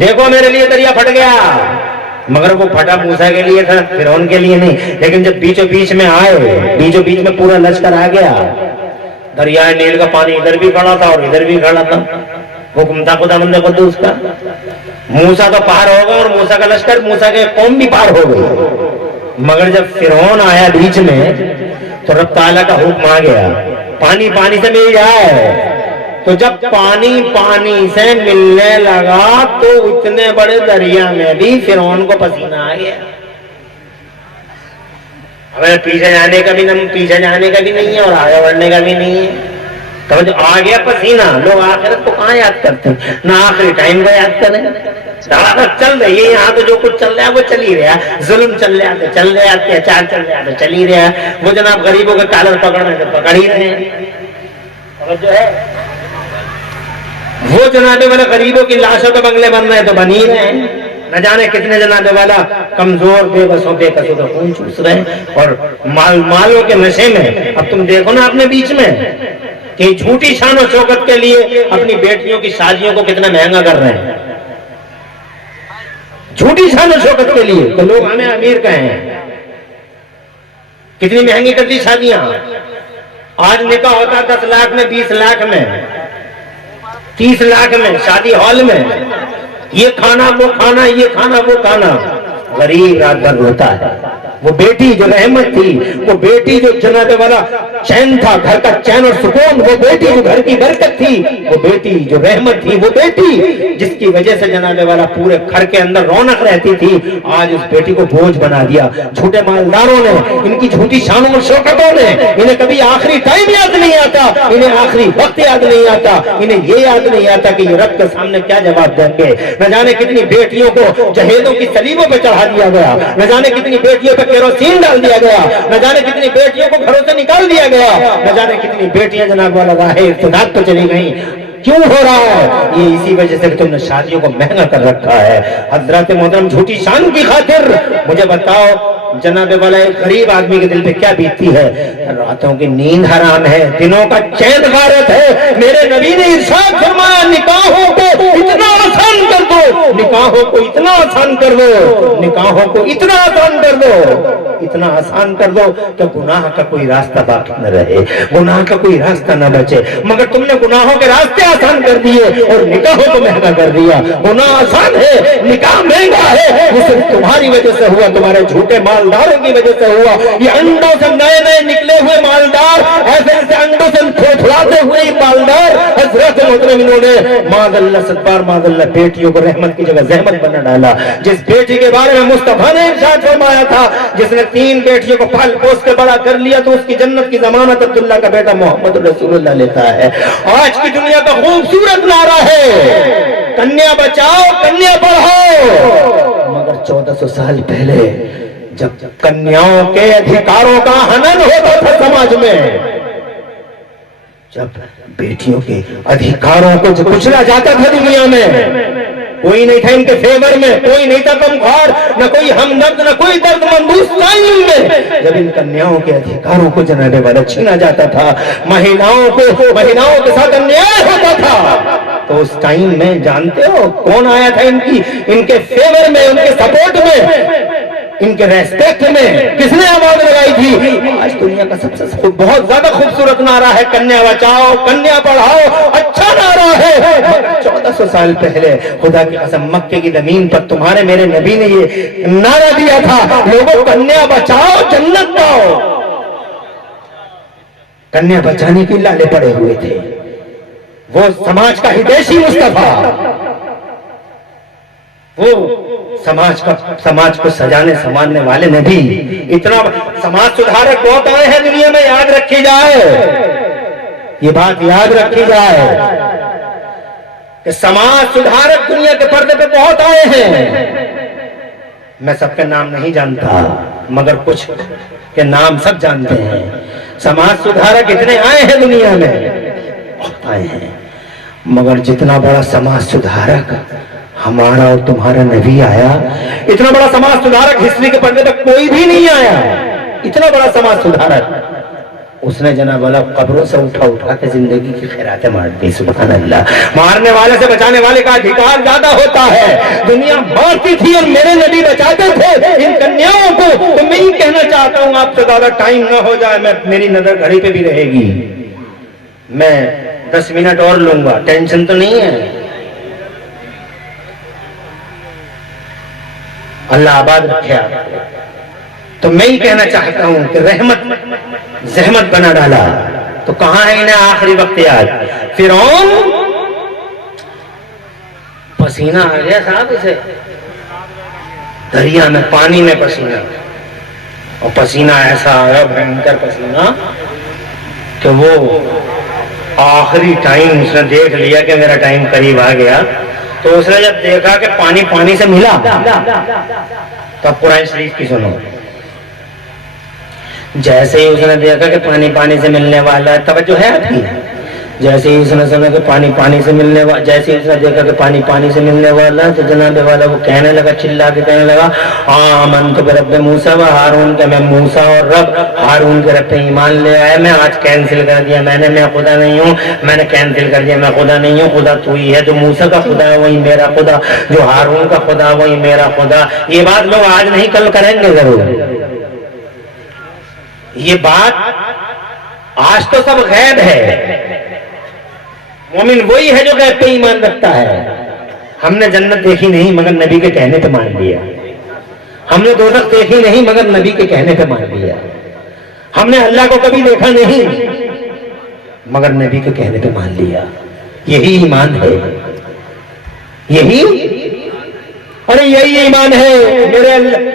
دیکھو میرے لیے دریا پھٹ گیا۔ مگر وہ پھٹا موسیٰ کے لیے تھا، فرعون کے لیے نہیں۔ لیکن جب بیچوں بیچ میں آئے، بیچوں بیچ میں پورا لشکر آ گیا، دریائے نیل کا پانی ادھر بھی کھڑا تھا اور ادھر بھی کھڑا تھا، حکم تھا خداوند قدوس کا، موسیٰ تو پار ہوگا اور موسیٰ کا لشکر، موسیٰ کے قوم بھی پار ہو گئی۔ مگر جب فرعون آیا بیچ میں تو رب تعالیٰ کا حکم آ گیا، پانی پانی سے مل جائے۔ تو جب پانی پانی سے ملنے لگا تو اتنے بڑے دریا میں بھی فرعون کو پسینہ آ گیا۔ ہمیں پیچھے جانے کا بھی نہیں ہے اور آگے بڑھنے کا بھی نہیں ہے، تو جو آ گیا پسینہ، لوگ آخرت کو کہاں یاد کرتے ہیں، نہ آخری ٹائم کو یاد کریں، چل رہی ہے یہاں تو جو کچھ چل رہا ہے وہ چل ہی رہا، ظلم چل رہا تو چل رہا، اتیاچار چل رہا تو چل ہی رہا، وہ جناب غریبوں کے کالر پکڑ رہے تو پکڑ ہی رہے ہیں، جو ہے وہ جناب والا غریبوں کی لاشوں کے بنگلے بن رہے ہیں تو بن ہی رہے ہیں، نہ جانے کتنے جناب والا کمزور بے بسوں بے قصوں کا خون چوس رہے ہیں، اور مالوں کے نشے میں۔ اب تم دیکھو نا اپنے بیچ میں کہ جھوٹی شان و شوکت کے لیے اپنی بیٹیوں کی شادیوں کو کتنا مہنگا کر رہے ہیں، جھوٹی شان و شوکت کے لیے تو لوگ ہمیں امیر کہیں، کتنی مہنگی کرتی شادیاں۔ آج نکاح ہوتا 10 لاکھ میں، 20 لاکھ میں، 30 لاکھ میں، شادی ہال میں، یہ کھانا وہ کھانا، یہ کھانا وہ کھانا، غریب رات بھر روتا ہے۔ وہ بیٹی جو رحمت تھی، وہ بیٹی جو جناب والا چین تھا، گھر کا چین اور سکون، وہ بیٹی جو گھر کی برکت تھی، وہ بیٹی جو رحمت تھی، وہ بیٹی جس کی وجہ سے جناب والا پورے گھر کے اندر رونق رہتی تھی، آج اس بیٹی کو بوجھ بنا دیا جھوٹے مالداروں نے، ان کی جھوٹی شانوں اور شوکتوں نے۔ انہیں کبھی آخری ٹائم یاد نہیں آتا، انہیں آخری وقت یاد نہیں آتا، انہیں یہ یاد نہیں آتا کہ یہ رب کے سامنے کیا جواب دیں گے۔ نہ جانے کتنی بیٹیوں کو جہیزوں کی صلیبوں پہ چڑھا دیا گیا، نہ جانے کتنی بیٹیوں پہ کیروسین ڈال دیا گیا، نہ جانے کتنی بیٹیوں کو گھروں سے نکال دیا گیا، نہ جانے کتنی بیٹیاں جناب والا راہ ارتداد پہ چلی گئیں۔ کیوں ہو رہا ہے یہ؟ اسی وجہ سے تم نے شادیوں کو مہنگا کر رکھا ہے۔ حضرات محترم، جھوٹی شان کی خاطر مجھے بتاؤ جناب والا ایک غریب آدمی کے دل پہ کیا بیتتی ہے؟ راتوں کی نیند حرام ہے، دنوں کا چین غارت ہے۔ میرے نبی نے ارشاد فرمایا نکاحوں کو اتنا آسان کر دو، نکاحوں کو اتنا آسان کر دو، نکاحوں کو اتنا آسان کر دو، اتنا آسان کر دو کہ گناہ کا کوئی راستہ باقی نہ رہے، گناہ کا کوئی راستہ نہ بچے۔ مگر تم نے گناہوں کے راستے آسان کر دیے اور نکاحوں کو مہنگا کر دیا۔ گناہ آسان ہے، نکاح مہنگا ہے، وہ صرف تمہاری وجہ سے ہوا، تمہارے جھوٹے مالداروں کی وجہ سے ہوا۔ یہ انڈوں سے نئے نئے نکلے ہوئے مالدار، ایسے ایسے انڈوں سے پھوپھلاتے ہوئے مالدار، حضرت محترم انہوں نے معاذ اللہ ستبار معاذ اللہ بیٹیوں کو رحمت کی جگہ زحمت بنا ڈالا۔ جس بیٹی کے بارے میں مصطفیٰ نے ارشاد فرمایا تھا جس نے 3 بیٹیوں کو پھل پوس کے بڑا کر لیا تو اس کی جنت کی ضمانت عبداللہ کا بیٹا محمد رسول اللہ لیتا ہے۔ آج کی دنیا کا خوبصورت نعرہ ہے کنیا بچاؤ کنیا پڑھاؤ، مگر 1400 سال پہلے جب کنیاؤں کے ادھیکاروں کا ہنن ہوتا تھا سماج میں، جب بیٹیوں کے ادھیکاروں کو کچلا جاتا تھا دنیا میں، کوئی نہیں تھا ان کے فیور میں، کوئی نہیں تھا غمخوار، نہ کوئی ہمدرد، نہ کوئی درد مند۔ اس ٹائم میں جب ان کنیاؤں کے ادھیکاروں کو جناب والا چھینا جاتا تھا، مہیناؤں کے ساتھ انیائے ہوتا تھا، تو اس ٹائم میں جانتے ہو کون آیا تھا ان کے فیور میں، ان کے سپورٹ میں؟ ان کے ریسپیکٹ میں کس نے آواز لگائی تھی؟ آج دنیا کا سب سے بہت زیادہ خوبصورت نعرہ ہے کنیا بچاؤ کنیا پڑھاؤ، اچھا نعرہ ہے، 1400 سال پہلے خدا کی قسم مکے کی زمین پر تمہارے میرے نبی نے یہ نعرہ دیا تھا، لوگوں کنیا بچاؤ جنت پاؤ۔ کنیا بچانے کے لالے پڑے ہوئے تھے، وہ سماج کا ہدیشی مصطفیٰ، وہ سماج کو سجانے سنوارنے والے نبی، اتنا سماج سدھارک بہت آئے ہیں دنیا میں، یاد رکھی جائے، یہ بات یاد رکھی جائے کہ سماج سدھارک دنیا کے پردے پہ بہت آئے ہیں۔ میں سب کے نام نہیں جانتا مگر کچھ کے نام سب جانتے ہیں۔ سماج سدھارک اتنے آئے ہیں دنیا میں، بہت آئے ہیں، مگر جتنا بڑا سماج سدھارک ہمارا اور تمہارا نبی آیا، اتنا بڑا سماج سدھارک ہسٹری کے پڑھنے تک کوئی بھی نہیں آیا۔ اتنا بڑا سماج سدھارک، اس نے جناب والا قبروں سے اٹھا کے زندگی کی خیراتیں مار دی۔ سبحان اللہ، مارنے والے سے بچانے والے کا ادھیکار زیادہ ہوتا ہے۔ دنیا مارتی تھی اور میرے نبی بچاتے تھے ان کنیاؤں کو، تو میں یہ کہنا چاہتا ہوں آپ سے زیادہ ٹائم نہ ہو جائے، میری نظر گھڑی پہ بھی رہے گی، میں 10 منٹ اور لوں گا، ٹینشن تو نہیں ہے؟ اللہ آباد رکھے آپ کو۔ تو میں ہی کہنا چاہتا ہوں کہ زحمت بنا ڈالا تو کہاں ہے انہیں آخری وقت یاد؟ فرعون پسینہ آ گیا صاحب اسے، دریا میں پانی میں پسینہ، اور پسینہ ایسا آیا بھینکر پسینہ کہ وہ آخری ٹائم اس نے دیکھ لیا کہ میرا ٹائم قریب آ گیا، تو اس نے جب دیکھا کہ پانی سے ملا، تب قرآن شریف کی سنو، جیسے ہی اس نے دیکھا کہ پانی سے ملنے والا ہے، توجہ ہے آپ کی، جیسے ہی اس نے سنا کہ پانی سے ملنے والا، جیسے ہی اس نے دیکھا کہ پانی سے ملنے والا، تو جناب والا وہ کہنے لگا، چلا کے کہنے لگا، آمنت برب موسیٰ و ہارون، کہ میں موسیٰ اور رب ہارون کے رب پہ ایمان لے آیا، میں آج کینسل کر دیا، میں خدا نہیں ہوں، میں نے کینسل کر دیا، میں خدا نہیں ہوں، خدا تو ہی ہے، جو موسیٰ کا خدا ہے وہی میرا خدا، جو ہارون کا خدا وہی میرا خدا۔ یہ بات لوگ آج نہیں کل کریں گے ضرور، یہ بات آج تو سب غیب ہے، مومن وہی ہے جو غیب پہ ایمان رکھتا ہے۔ ہم نے جنت دیکھی نہیں مگر نبی کے کہنے پہ مان لیا، ہم نے دوزخ دیکھی نہیں مگر نبی کے کہنے پہ مان لیا، ہم نے اللہ کو کبھی دیکھا نہیں مگر نبی کے کہنے پہ مان لیا۔ یہی ایمان ہے، یہی ایمان ہے۔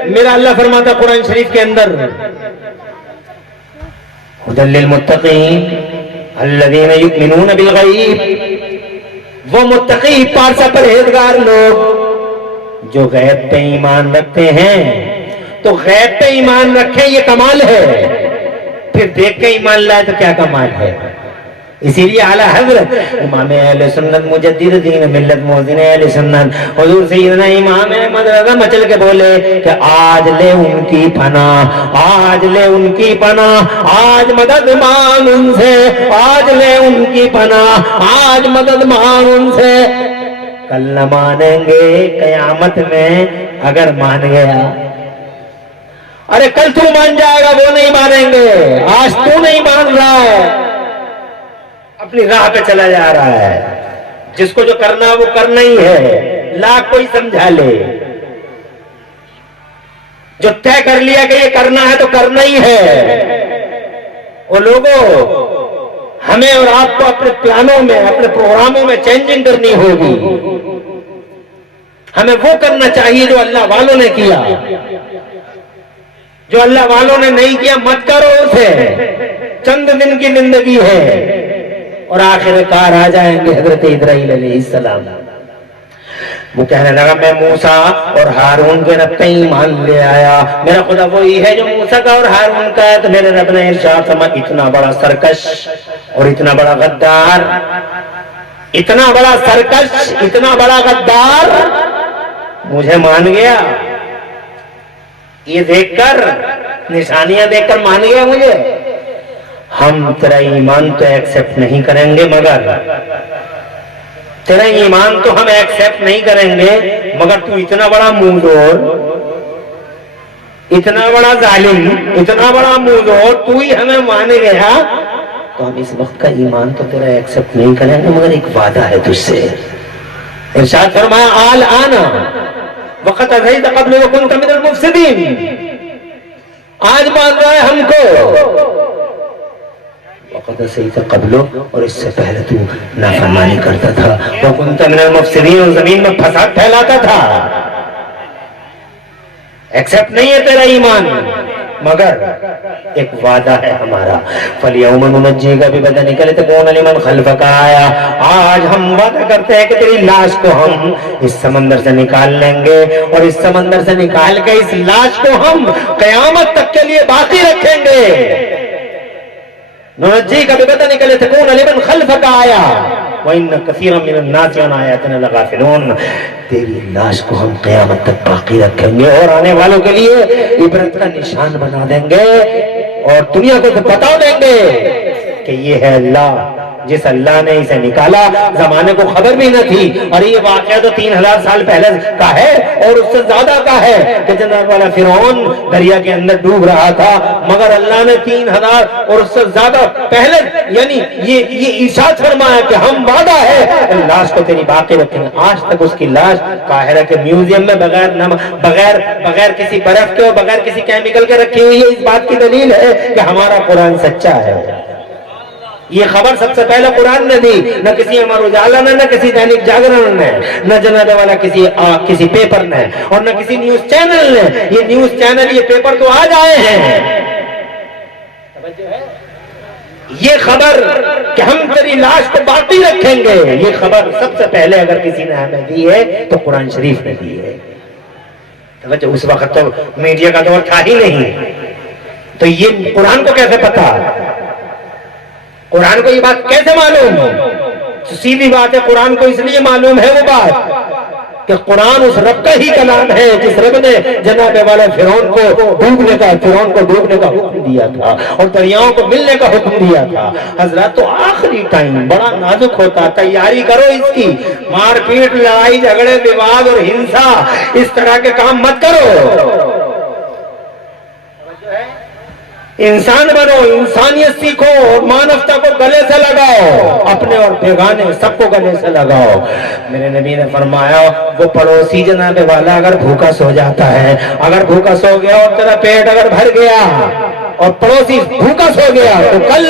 میرا اللہ فرماتا قرآن شریف کے اندر، ھدی للمتقین الذین یؤمنون بالغیب، وہ متقی پارسا پرہیزگار لوگ جو غیب پہ ایمان رکھتے ہیں۔ تو غیب پہ ایمان رکھیں یہ کمال ہے، پھر دیکھ کے ایمان لائے تو کیا کمال ہے۔ اسی لیے اعلیٰ حضرت امام اہل سنت مجدد دین ملت موذن اہل سنت حضور سیدنا امام احمد رضا مچل کے بولے کہ آج لے ان کی پناہ، آج لے ان کی پناہ، آج مدد مان ان سے، آج لے ان کی پناہ، آج مدد مان ان سے۔ کل نہ مانیں گے قیامت میں اگر مان گیا، ارے کل تو مان جائے گا، وہ نہیں مانیں گے، آج تو نہیں مان رہا ہے، اپنی راہ پہ چلا جا رہا ہے۔ جس کو جو کرنا ہے وہ کرنا ہی ہے، لاکھ کوئی سمجھا لے، جو طے کر لیا کہ یہ کرنا ہے تو کرنا ہی ہے۔ وہ لوگوں ہمیں اور آپ کو اپنے پلانوں میں، اپنے پروگراموں میں چینجنگ کرنی ہوگی۔ ہمیں وہ کرنا چاہیے جو اللہ والوں نے کیا، جو اللہ والوں نے نہیں کیا مت کرو اسے، چند دن کی زندگی ہے اور آخر کار آ جائیں گے۔ حضرت ابراہیم علیہ السلام وہ کہنے لگا میں موسیٰ اور ہارون کے رب پہ ایمان لے آیا، میرا خدا وہی ہے جو موسیٰ کا اور ہارون کا ہے۔ تو میرے رب نے ارشاد فرمایا اتنا بڑا سرکش اور اتنا بڑا غدار، اتنا بڑا سرکش، اتنا بڑا غدار مجھے مان گیا، یہ دیکھ کر نشانیاں دیکھ کر مان گیا مجھے۔ ہم تیرا ایمان تو ایکسپٹ نہیں کریں گے، مگر تیرا ایمان تو ہم ایکسپٹ نہیں کریں گے مگر تو اتنا بڑا منہ زور، اتنا بڑا ظالم، اتنا بڑا موزور، تو ہی ہمیں مان گیا تو ہم اس وقت کا ایمان تو تیرا ایکسپٹ نہیں کریں گے، مگر ایک وعدہ ہے تجھ سے۔ ارشاد فرمایا آل آنا وقت ازہیت قبل وکنت من المفسدین، آج مان رہا ہے ہم کو، وقت ازہیت قبل، اور اس سے پہلے تو نافرمانی کرتا تھا، وکنت من المفسدین، اور زمین میں فساد پھیلاتا تھا، ایکسپٹ نہیں ہے تیرا ایمان، مگر ایک وعدہ ہے ہمارا، فَالْيَوْمَ نُنَجِّيكَ بِبَدَنِكَ لِتَكُونَ لِمَنْ خَلْفَكَ آیَةً، آج ہم وعدہ کرتے ہیں کہ تیری لاش کو ہم اس سمندر سے نکال لیں گے، اور اس سمندر سے نکال کے اس لاش کو ہم قیامت تک کے لیے باقی رکھیں گے۔ نُنَجِّيكَ بِبَدَنِكَ لِتَكُونَ لِمَنْ خَلْفَكَ آیَةً وَإِنَّ كَثِيرًا مِنَ النَّاسِ عَنْ آیَاتِنَا لَغَافِلُونَ، تیری لاش کو ہم قیامت تک باقی رکھیں گے اور آنے والوں کے لیے عبرت کا نشان بنا دیں گے، اور دنیا کو بتا دیں گے کہ یہ ہے اللہ، جس اللہ نے اسے نکالا، زمانے کو خبر بھی نہ تھی، اور یہ واقعہ تو 3000 سال پہلے کا ہے اور اس سے زیادہ کا ہے کہ جناب والا فرعون دریا کے اندر ڈوب رہا تھا، مگر اللہ نے 3000 اور اس سے زیادہ پہلے یعنی یہ ارشاد فرمایا کہ ہم وعدہ ہے لاش کو تیری باقی رکھیں گے۔ آج تک اس کی لاش قاہرہ کے میوزیم میں بغیر کسی برف کے اور بغیر کسی کیمیکل کے رکھی ہوئی ہے، اس بات کی دلیل ہے کہ ہمارا قرآن سچا ہے۔ یہ خبر سب سے پہلے قرآن نے دی، نہ کسی امر اجالا نے، نہ کسی دینک جاگرن نے، نہ جناب والا کسی پیپر نے، اور نہ کسی نیوز چینل نے۔ یہ نیوز چینل، یہ پیپر تو آج آئے ہیں۔ یہ خبر کہ ہم تیری لاش کو باقی رکھیں گے، یہ خبر سب سے پہلے اگر کسی نے ہمیں دی ہے تو قرآن شریف نے دی ہے۔ توجہ، اس وقت تو میڈیا کا دور تھا ہی نہیں، تو یہ قرآن کو کیسے پتا؟ قرآن کو یہ بات کیسے معلوم؟ سیدھی بات ہے، قرآن کو اس لیے معلوم ہے وہ بات کہ قرآن اس رب کا ہی کلام ہے جس رب نے جناب والا فرعون کو ڈوبنے کا حکم دیا تھا اور دریاؤں کو ملنے کا حکم دیا تھا۔ حضرات، تو آخری ٹائم بڑا نازک ہوتا، تیاری کرو اس کی، مار پیٹ، لڑائی جھگڑے، وواد اور ہنسا، اس طرح کے کام مت کرو۔ انسان بنو، انسانیت سیکھو اور مانوتا کو گلے سے لگاؤ، اپنے اور بیگانے سب کو گلے سے لگاؤ۔ میرے نبی نے فرمایا وہ پڑوسی جناب والا اگر بھوکا سو جاتا ہے، اگر بھوکا سو گیا اور تیرا پیٹ اگر بھر گیا اور پڑوسی بھوکا سو گیا تو کل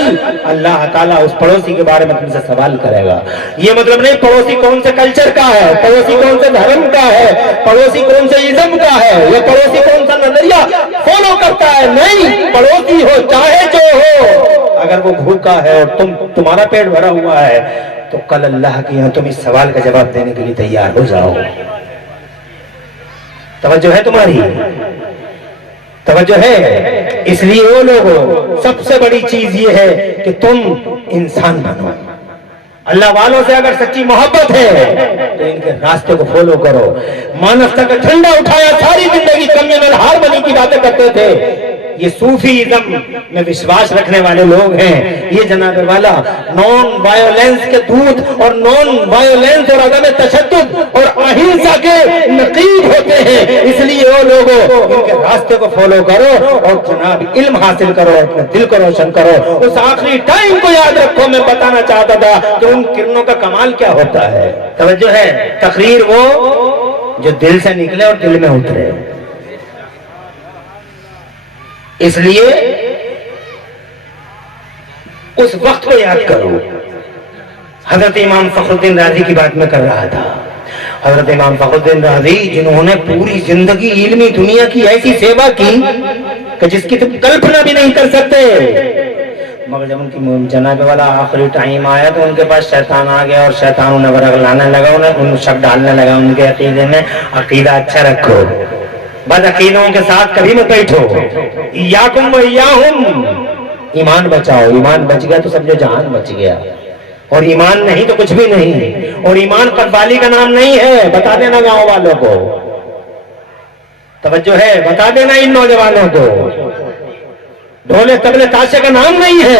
اللہ تعالیٰ اس پڑوسی کے بارے میں تم سے سوال کرے گا۔ یہ مطلب نہیں پڑوسی کون سے کلچر کا ہے، پڑوسی کون سے دھرم کا ہے، پڑوسی کون سے ازم کا ہے، یا پڑوسی کون سا نظریہ فالو کرتا ہے، نہیں، پڑوسی ہو چاہے جو ہو، اگر وہ بھوکا ہے اور تمہارا پیٹ بھرا ہوا ہے تو کل اللہ کے یہاں تم اس سوال کا جواب دینے کے لیے تیار ہو جاؤ۔ توجہ ہے تمہاری؟ توجہ ہے؟ اس لیے وہ لوگوں، سب سے بڑی چیز یہ ہے کہ تم انسان بنو۔ اللہ والوں سے اگر سچی محبت ہے تو ان کے راستے کو فالو کرو۔ مانوتا کا جھنڈا اٹھایا، ساری زندگی کمیونل ہارمونی کی باتیں کرتے تھے۔ یہ صوفیزم میں وشواس رکھنے والے لوگ ہیں، یہ جناب والا نان وائلنس کے دودھ اور نان وائلنس اور عدم تشدد اور اہنسا کے نقیب ہوتے ہیں۔ اس لیے وہ لوگوں ان کے راستے کو فالو کرو اور جناب علم حاصل کرو، اپنے دل کو روشن کرو۔ اس آخری ٹائم کو یاد رکھو، میں بتانا چاہتا تھا کہ ان کرنوں کا کمال کیا ہوتا ہے۔ توجہ ہے؟ تقریر وہ جو دل سے نکلے اور دل میں اترے۔ اس لیے اس وقت کو یاد کرو۔ حضرت امام فخر الدین رازی کی بات میں کر رہا تھا۔ حضرت امام فخر الدین رازی جنہوں نے پوری زندگی علمی دنیا کی ایسی سیوا کی کہ جس کی تم کلپنا بھی نہیں کر سکتے، مگر جب ان کی جناب والا آخری ٹائم آیا تو ان کے پاس شیطان آ گیا اور شیطان انہیں ورگلانے لگا، انہیں شک ڈالنے لگا ان کے عقیدے میں۔ عقیدہ اچھا رکھو، بد عقیدوں کے ساتھ کبھی مت بیٹھو۔ ایاکم و ایاہم، ایمان بچاؤ۔ ایمان بچ گیا تو سمجھو جہان بچ گیا، اور ایمان نہیں تو کچھ بھی نہیں۔ اور ایمان قوالی کا نام نہیں ہے، بتا دینا گاؤں والوں کو۔ توجہ ہے؟ بتا دینا ان نوجوانوں کو، ڈھولے تبلے تاشے کا نام نہیں ہے۔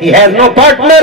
he has no partner,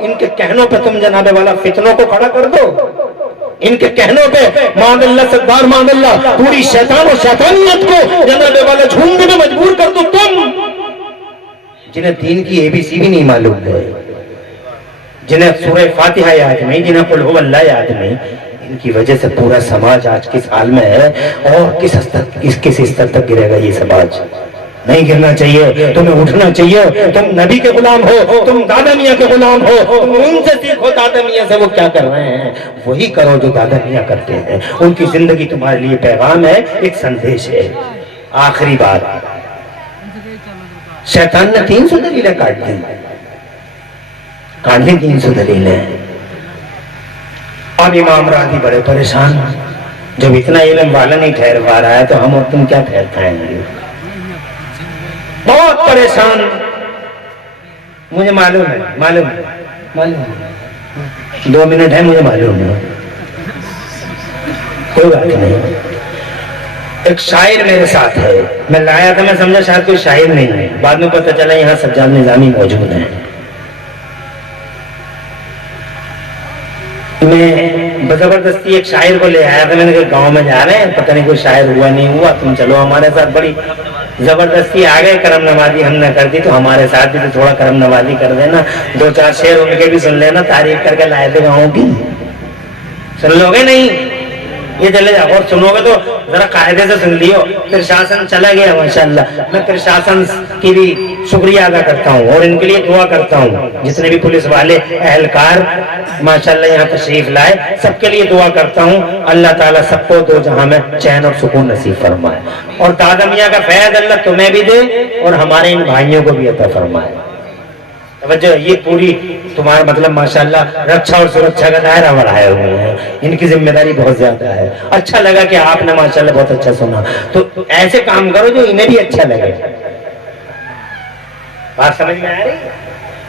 ان کے کہنوں پہ تم جناب والا فتنوں کو کھڑا کر دو، ان کے کہنوں پہ معاذ اللہ سردار معاذ اللہ پوری شیطان و شیطانیت کو جناب والا جھومنے میں مجبور کر دو، تم جنہیں دین کی اے بی سی بھی نہیں معلوم ہے، جنہیں سورہ فاتحہ یاد نہیں، جنہیں قل هو اللہ یاد نہیں، ان کی وجہ سے پورا سماج آج کس حال میں ہے اور کس استر تک گرے گا یہ سماج۔ نہیں گرنا چاہیے، تمہیں اٹھنا چاہیے، تم نبی کے غلام ہو، تم دادا میاں کے غلام ہو، تم ان سے سیکھو دادا میاں سے وہ کیا کر رہے ہیں وہی کرو جو دادا میاں کرتے ہیں، ان کی زندگی تمہارے لیے پیغام ہے، ایک سندیش ہے۔ آخری بات، شیطان نے 300 دلیلیں کاٹ لی 300 دلیلیں۔ اب امام راضی بڑے پریشان، جب اتنا علم والا نہیں ٹھہر پا رہا ہے تو ہم اور تم کیا ٹھہر پائیں گے؟ بہت پریشان، مجھے معلوم ہے 2 منٹ ہے، مجھے معلوم ہے، کوئی بات نہیں۔ ایک شاعر میرے ساتھ ہے، میں لایا تھا، میں سمجھا شاید کوئی شاعر نہیں ہے، بعد میں پتہ چلا یہاں سجاد نظامی موجود ہیں۔ میں زبردستی ایک شاعر کو لے آیا تھا، میں نے کہا گاؤں میں جا رہے ہیں، پتہ نہیں کوئی شاعر ہوا نہیں ہوا، تم چلو ہمارے ساتھ۔ بڑی زبردستی آ گئے، کرم نوازی ہم نے کر دی، تو ہمارے ساتھ بھی تو تھوڑا کرم نوازی کر دینا، 2-4 شعر ان کے بھی سن لینا، تعریف کر کے لائے تھے گاؤں کی، سن لو گے نہیں؟ یہ چلے جاؤ، اور سنو گے تو ذرا قاعدے سے سن لیو۔ پھر شاسن چلا گیا ماشاءاللہ، میں پھر شاسن کی بھی شکریہ ادا کرتا ہوں اور ان کے لیے دعا کرتا ہوں، جتنے بھی پولیس والے اہلکار ماشاءاللہ یہاں تشریف لائے، سب کے لیے دعا کرتا ہوں، اللہ تعالیٰ سب کو 2 جہاں میں چین اور سکون نصیب فرمائے، اور دادا میاں کا فیض اللہ تمہیں بھی دے اور ہمارے ان بھائیوں کو بھی عطا فرمائے۔ توجہ، یہ پوری تمہارا مطلب ماشاءاللہ رکشا اور سرکشا کا دائرہ بڑھائے ہوئے ہیں، ان کی ذمہ داری بہت زیادہ ہے۔ اچھا لگا کہ آپ نے ماشاءاللہ بہت اچھا سنا، تو ایسے کام کرو جو انہیں بھی اچھا لگے۔ بات سمجھ میں آ رہی ہے؟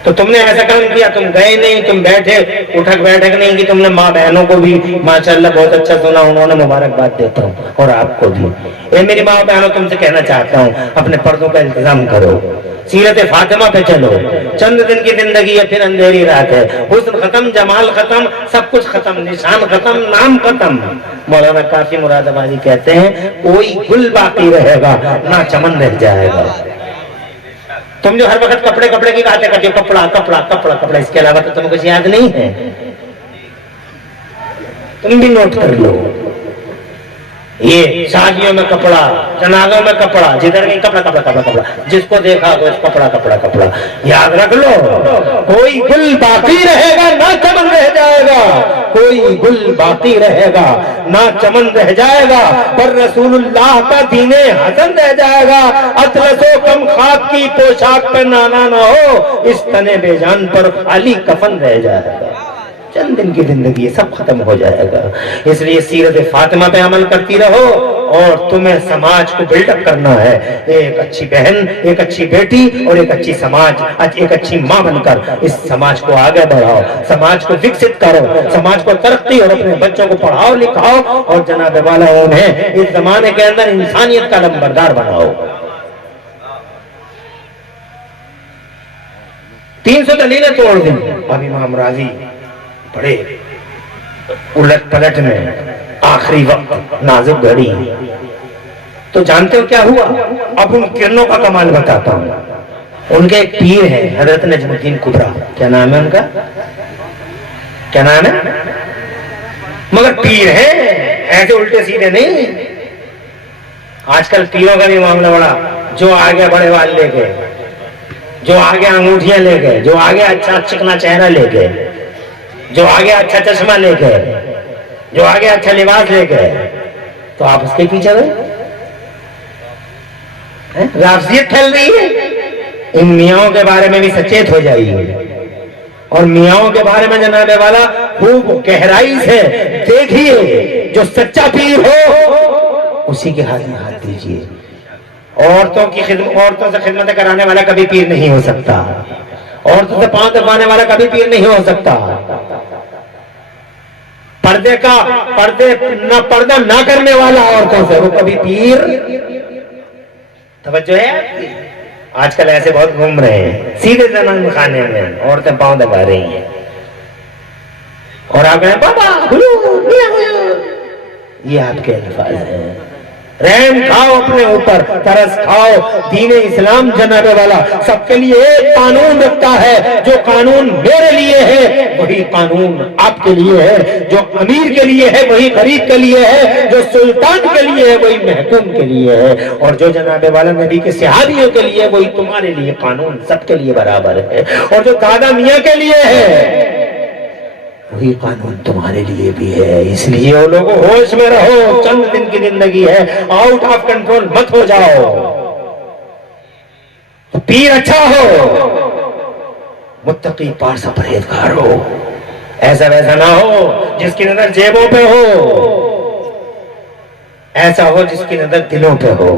تو تم نے ایسا کام کیا، تم گئے نہیں، تم بیٹھے، اٹھک بیٹھک نہیں کی، تم نے ماں بہنوں کو بھی ماشاءاللہ بہت اچھا سنا، انہوں نے مبارکباد دیتا ہوں، اور آپ کو بھی۔ اے میری ماں بہنوں، تم سے کہنا چاہتا ہوں اپنے پردوں کا انتظام کرو، سیرت فاطمہ پہ چلو، چند دن کی زندگی ہے، پھر اندھیری رات ہے، حسن ختم، جمال ختم، سب کچھ ختم، نشان ختم، نام ختم۔ مولانا کافی مراد آبادی کہتے ہیں کوئی گل باقی رہے گا نہ چمن رہ جائے گا۔ تم جو ہر وقت کپڑے کی باتیں کرتے ہو، کپڑا، اس کے علاوہ تو تمہیں کچھ یاد نہیں ہے، تم بھی نوٹ کر لو۔ یہ شادیوں میں کپڑا، جنازوں میں کپڑا، جدھر نہیں کپڑا، جس کو دیکھا وہ کپڑا، یاد رکھ لو، کوئی گل باقی رہے گا نہ چمن رہ جائے گا، کوئی گل باقی رہے گا نہ چمن رہ جائے گا، پر رسول اللہ کا دین حسن رہ جائے گا، اطلس و کم خواب کی پوشاک پہ نانا نہ ہو، اس تنے بے جان پر خالی کفن رہ جائے گا۔ چند دن کی زندگی ہے، سب ختم ہو جائے گا، اس لیے سیرت فاطمہ پہ عمل کرتی رہو، اور تمہیں سماج کو بلڈ اپ کرنا ہے، ایک اچھی بہن، ایک اچھی بیٹی اور ایک اچھی سماج، ایک اچھی ماں بن کر اس سماج کو آگے بڑھاؤ، سماج کو وکست کرو، سماج کو ترقی اور اپنے بچوں کو پڑھاؤ لکھاؤ، اور جناب والا انہیں اس زمانے کے اندر انسانیت کا لمبردار بناؤ۔ 300 دلیلیں توڑ دیں، اب امام راضی بڑے الٹ پلٹ میں، آخری وقت، نازک گھڑی، تو جانتے ہو کیا ہوا؟ اب ان کرنوں کا کمال بتاتا ہوں۔ ان کے ایک پیر ہے حضرت نجم الدین کبرا، کیا نام ہے ان کا؟ کیا نام ہے؟ مگر پیر ہے، ایسے الٹے سیدھے نہیں۔ آج کل پیروں کا بھی معاملہ بڑا، جو آگے بڑے وال لے گئے، جو آگے انگوٹھیاں لے گئے، جو آگے اچھا چکنا چہرہ لے گئے، جو آگے اچھا چشمہ لے گئے، جو آگے اچھا لباس لے گئے، تو آپ اس کے پیچھے گئے، رافضیت پھیل رہی ہے۔ ان میاں کے بارے میں بھی سچیت ہو جائیے، اور میاں کے بارے میں جناب والا خوب گہرائی سے دیکھیے، جو سچا پیر ہو اسی کے ہاتھ میں ہاتھ دیجیے۔ عورتوں سے خدمت کرانے والا کبھی پیر نہیں ہو سکتا، عورتوں سے پاؤں دبانے والا کبھی پیر نہیں ہو سکتا، پردہ نہ کرنے والا عورتوں سے وہ کبھی پیر۔ توجہ ہے؟ آج کل ایسے بہت گھوم رہے ہیں سیدھے زنان خانے میں، عورتیں پاؤں دبا رہی ہیں، اور آپ کہیں بابا حضور یہ آپ کے الفاظ ہیں. رحم کھاؤ اپنے اوپر, ترس کھاؤ. دین اسلام جناب والا سب کے لیے ایک قانون رکھتا ہے. جو قانون میرے لیے ہے وہی قانون آپ کے لیے ہے. جو امیر کے لیے ہے وہی غریب کے لیے ہے. جو سلطان کے لیے ہے وہی محکوم کے لیے ہے. اور جو جناب والا نبی کے صحابیوں کے لیے وہی تمہارے لیے قانون سب کے لیے برابر ہے. اور جو دادا میاں کے لیے ہے وہی قانون تمہارے لیے بھی ہے. اس لیے وہ لوگوں ہوش میں رہو, چند دن کی زندگی ہے, آؤٹ آف کنٹرول مت ہو جاؤ. پیر اچھا ہو, متقی پارسا پرہیزگار ہو, ایسا ویسا نہ ہو جس کی نظر جیبوں پہ ہو, ایسا ہو جس کی نظر دلوں پہ ہو.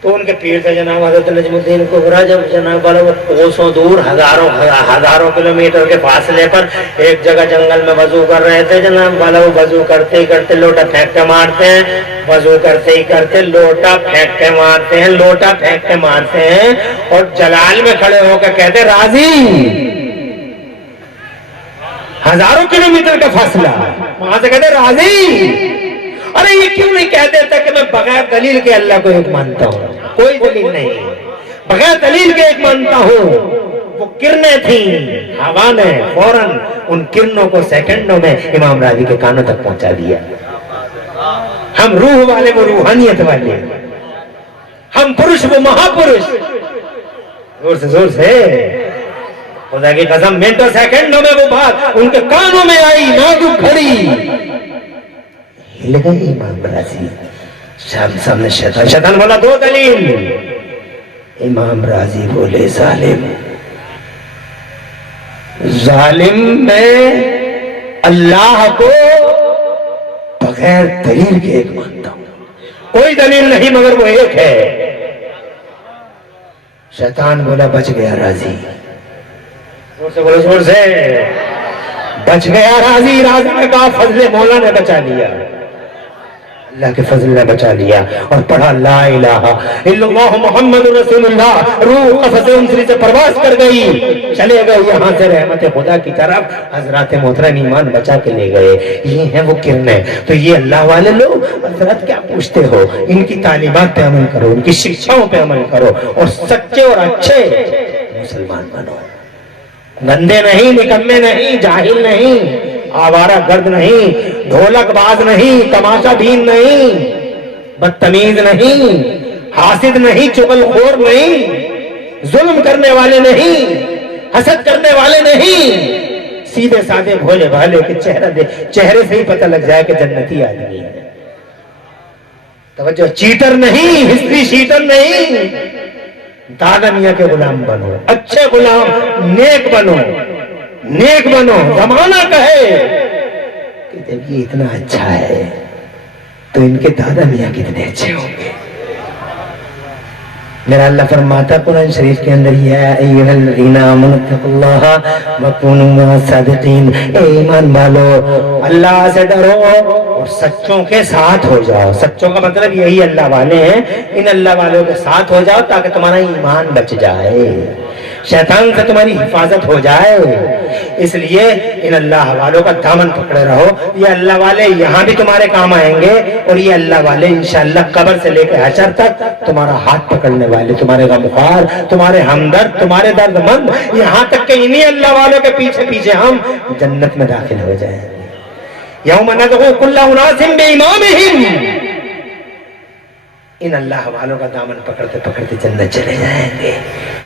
تو ان کے پیر تھے جناب حضرت نجم الدین کبریٰ. جب جناب والا وہ کوسوں دور ہزاروں کلومیٹر کے فاصلے پر ایک جگہ جنگل میں وضو کر رہے تھے جناب والا, وہ وضو کرتے ہی کرتے لوٹا پھینک کے مارتے ہیں, وضو کرتے ہی کرتے لوٹا پھینک کے مارتے ہیں, لوٹا پھینک کے مارتے ہیں, اور جلال میں کھڑے ہو کے کہتے راضی. ہزاروں کلومیٹر کا فاصلہ, وہاں سے کہتے راضی. ارے یہ کیوں نہیں کہہ دیتا کہ میں بغیر دلیل کے اللہ کو ایک مانتا ہوں؟ کوئی دلیل نہیں, بغیر دلیل کے ایک مانتا ہوں. وہ کرنیں تھیں, ہوا نے فوراً ان کرنوں کو سیکنڈوں میں امام راضی کے کانوں تک پہنچا دیا. ہم روح والے, وہ روحانیت والے, ہم پرش وہ مہاپرش. زور سے خدا کی قسم, منٹوں سیکنڈوں میں وہ بات ان کے کانوں میں آئی, نازک گھڑی ہل گئی. امام راضی سامنے شیطان بولا دو دلیل. امام راضی بولے ظالم میں اللہ کو بغیر دلیل کے ایک مانتا ہوں, کوئی دلیل نہیں مگر وہ ایک ہے. شیطان بولا بچ گیا راضی. زور سے بولو, زور سے. بچ گیا راضی. راضی نے کہا فضل مولا نے بچا لیا, اللہ کے فضل نے بچا لیا. اور پڑھا لا الہ الا اللہ محمد رسول اللہ. روح قفص انسری سے پرواز کر گئی, چلے گئے یہاں سے رحمت خدا کی طرف. حضرات محترم ایمان بچا کے لے گئے. یہ ہیں وہ کرنیں. تو یہ اللہ والے لوگ حضرات کیا پوچھتے ہو, ان کی تعلیمات پہ عمل کرو, ان کی شکشاؤں پہ عمل کرو, اور سچے اور اچھے مسلمان بنو. گندے نہیں, نکمے نہیں, جاہل نہیں, آوارہ گرد نہیں, ڈھولک باز نہیں, تماشا بین نہیں, بدتمیز نہیں, حاسد نہیں, چغل خور نہیں, ظلم کرنے والے نہیں, حسد کرنے والے نہیں, سیدھے سادے بھولے بھالے کے چہرے سے ہی پتہ لگ جائے کہ جنتی آدمی ہے. توجہ, چیٹر نہیں, ہسٹری شیٹر نہیں. دادا میاں کے غلام بنو, اچھے غلام, نیک بنو, نیک بنو. زمانہ کہے کہ جب یہ اتنا اچھا ہے تو ان کے دادا میاں کتنے اچھے ہوں گے. میرا اللہ فرماتا قرآن شریف کے اندر, یا ایھا الذین آمنوا اتقوا اللہ وکونوا مع الصادقین. اے ایمان والو اللہ سے ڈرو اور سچوں کے ساتھ ہو جاؤ. سچوں کا مطلب یہی اللہ والے ہیں. ان اللہ والوں کے ساتھ ہو جاؤ تاکہ تمہارا ایمان بچ جائے, شیطان سے تمہاری حفاظت ہو جائے. اس لیے ان اللہ والوں کا دامن پکڑے رہو. یہ اللہ والے یہاں بھی تمہارے کام آئیں گے, اور یہ اللہ والے انشاءاللہ قبر سے لے کے حشر تک تمہارا ہاتھ پکڑنے والے, تمہارے غمخوار, تمہارے ہمدرد, تمہارے درد مند, یہاں تک کہ انہی اللہ والوں کے پیچھے پیچھے ہم جنت میں داخل ہو جائیں گے. یوم ندعو کل اناس بامامہم. ان اللہ والوں کا دامن پکڑتے پکڑتے جنت چلے جائیں گے.